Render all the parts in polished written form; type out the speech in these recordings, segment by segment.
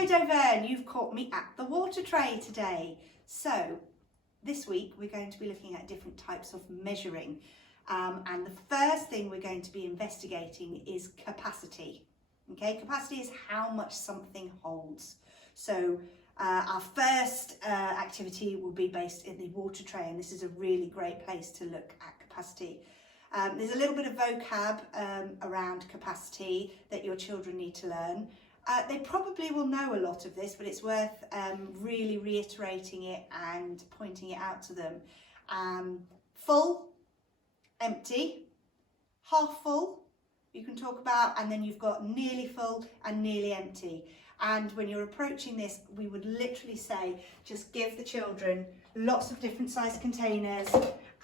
Hello Doverne, you've caught me at the water tray today. So this week we're going to be looking at different types of measuring, and the first thing we're going to be investigating is capacity. Okay, capacity is how much something holds. So our first activity will be based in the water tray, and this is a really great place to look at capacity. There's a little bit of vocab around capacity that your children need to learn. They probably will know a lot of this, but it's worth really reiterating it and pointing it out to them. Full, empty, half full, you can talk about, and then you've got nearly full and nearly empty. And when you're approaching this, we would literally say, just give the children lots of different size containers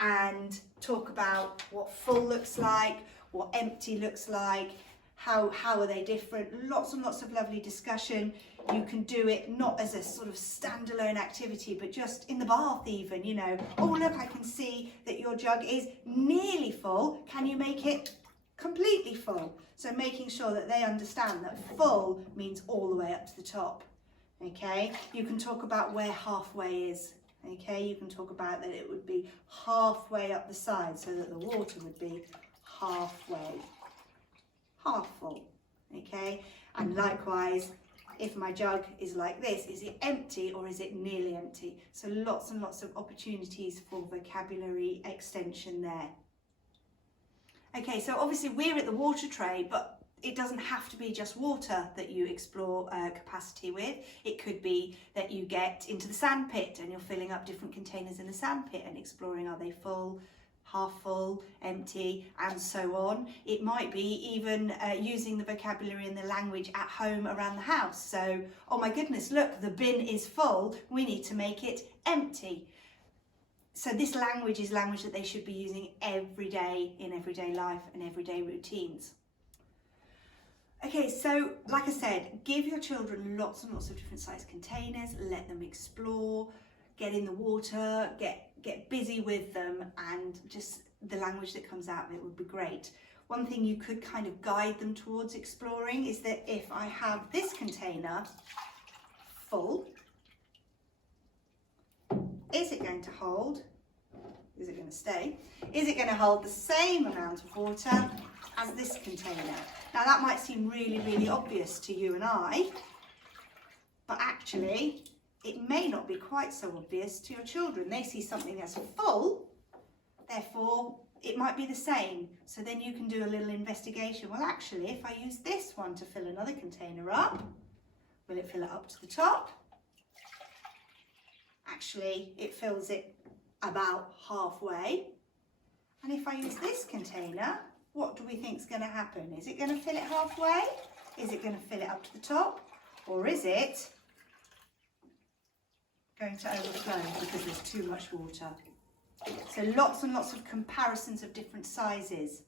and talk about what full looks like, what empty looks like, how are they different. Lots and lots of lovely discussion. You can do it not as a sort of standalone activity, but just in the bath even, you know. Oh look, I can see that your jug is nearly full. Can you make it completely full? So making sure that they understand that full means all the way up to the top. Okay, you can talk about where halfway is. Okay, you can talk about that it would be halfway up the side so that the water would be halfway, half full. Okay, and likewise, if my jug is like this, is it empty or is it nearly empty? So lots and lots of opportunities for vocabulary extension there. Okay, so obviously we're at the water tray, but it doesn't have to be just water that you explore capacity with. It could be that you get into the sand pit and you're filling up different containers in the sand pit and exploring, are they full, half full, empty, and so on. It might be even using the vocabulary and the language at home around the house. So, oh my goodness, look, the bin is full, we need to make it empty. So this language is language that they should be using every day in everyday life and everyday routines. Okay, so like I said, give your children lots and lots of different size containers, let them explore, get in the water, get busy with them, and just the language that comes out of it would be great. One thing you could kind of guide them towards exploring is that if I have this container full, is it going to hold, is it going to stay, is it going to hold the same amount of water as this container? Now that might seem really, really obvious to you and I, but actually it may not be quite so obvious to your children. They see something that's full, therefore it might be the same. So then you can do a little investigation. Well, actually, if I use this one to fill another container up, will it fill it up to the top? Actually, it fills it about halfway. And if I use this container, what do we think is going to happen? Is it going to fill it halfway? Is it going to fill it up to the top? Or is it going to overflow because there's too much water? So lots and lots of comparisons of different sizes.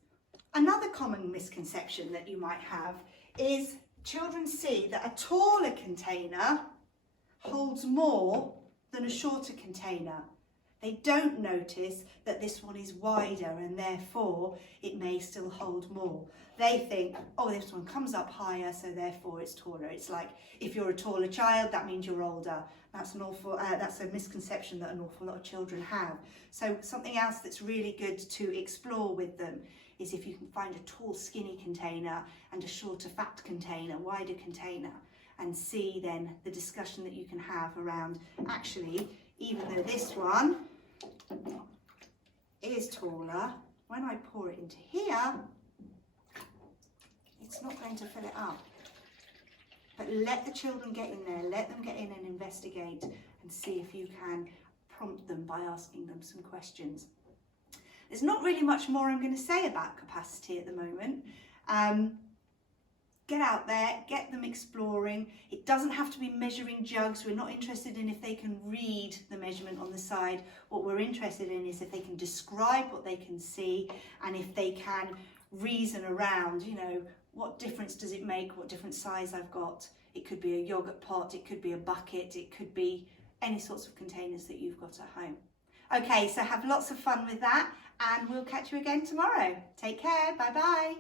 Another common misconception that you might have is children see that a taller container holds more than a shorter container. They don't notice that this one is wider and therefore it may still hold more. They think, oh, this one comes up higher, so therefore it's taller. It's like if you're a taller child, that means you're older. That's a misconception that an awful lot of children have. So something else that's really good to explore with them is if you can find a tall, skinny container and a shorter, fat container, wider container, and see then the discussion that you can have around, actually, even though this one is taller, when I pour it into here, it's not going to fill it up. But let the children get in there, let them get in and investigate and see if you can prompt them by asking them some questions. There's not really much more I'm going to say about capacity at the moment. Get out there, get them exploring. It doesn't have to be measuring jugs. We're not interested in if they can read the measurement on the side. What we're interested in is if they can describe what they can see and if they can reason around, you know, what difference does it make, what different size I've got. It could be a yogurt pot, it could be a bucket, it could be any sorts of containers that you've got at home. Okay, so have lots of fun with that and we'll catch you again tomorrow. Take care, bye bye.